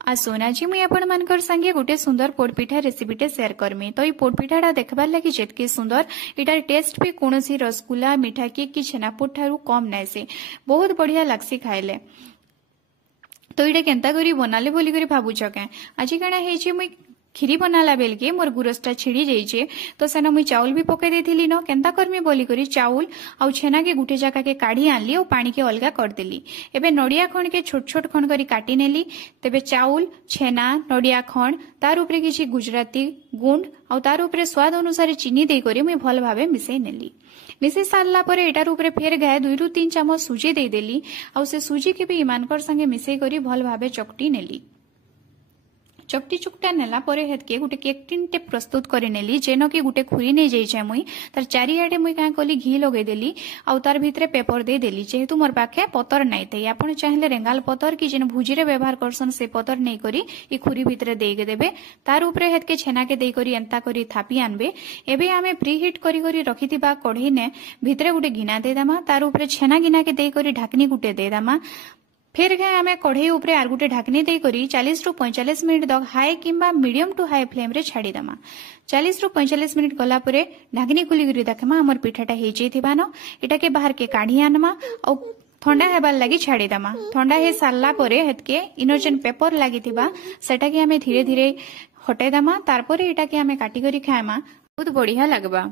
आसुन आज मुई आपण मानकर संगे गोटे सुंदर पोड़पिठा रेसिपीटे शेयर करमी। तो ये पोड़पिठाटा देखबार लगी जेतके सुंदर इटार टेस्ट भी कौनसी रसगुल्ला मीठा केक की छेनापोड़ ठारू कम नाइ से बहुत बढ़िया लागसी खाइले। तो ये केंता करी बनाले बोली करी भाबुछ के आज काना हे मुई खीरी बनाला बेल के मोर गुरसटा छिड़ी जाइए तो सेना मुई चाउल भी पके देथिली न केंता करमी बोली करी चाउल आउ छेना के गुटे जगह के काढ़ी आनली और पानी के अलगा कर देली। एबे नड़िया खंड के छोट छोट खंड करी काटी नेली। तेबे चाउल छेना नड़िया खंड तार उपरे किछि गुजराती गुंड आउ तार उपरे स्वाद अनुसार चीनी दे करी मुई भल भाबे मिसई नेली। मिसई सारला परे एटार उपरे फेर गाय 2 ରୁ 3 चामच सुजी दे देली आउ से सुजी के भी इमानकर संगे मिसई करी भल भाबे चकटी नेली। चकटी चुकटा नेला परे हेतके गुटे केक टिन टे प्रस्तुत करे नेली जेनो कि गुटे खुरी नै जाइछे मुई तार चारियाडे मुई का कली घी लगे देली आउ तार भितरे पेपर दे देली। जेहेतु मोर पाखे पतर नाइ थई आपण चाहिले रेंगाल पतर कि जेन भुजी रे व्यवहार करसन से पतर नै करी ई खुरी भितरे देगे देबे। तार उपरे हेतके छेना के देई करी एंता करी थापी आनबे। एबे आमे प्री हिट करी करी रखिथिबा कढ़ई ने भितरे गुटे गिना दे दामा तार उपरे छेना गिना के देई करी ढाकनी गुटे दे दामा। फिर गए आमे कढ़ई उपरे आर गुटे ढाकनी दे करी 40 ରୁ 45 मिनिट तक हाई किंबा मीडियम टू हाई फ्लेम रे छाड़ी दमा। 40 ରୁ 45 मिनिट गला परे ढाकनी खुली करी देखमा हमर पिठाटा हे जेथिबा न एटा के बाहर के काढी आनमा और ठंडा हेबार लगी छाड़ी दमा। ठंडा हे सारला परे हेतके इनो जेन पेपर लागिथिबा सेटा के आमे धीरे धीरे हटाई दमा। तार परे एटा के आमे काटी करी खायमा बहुत बढ़िया लगबा।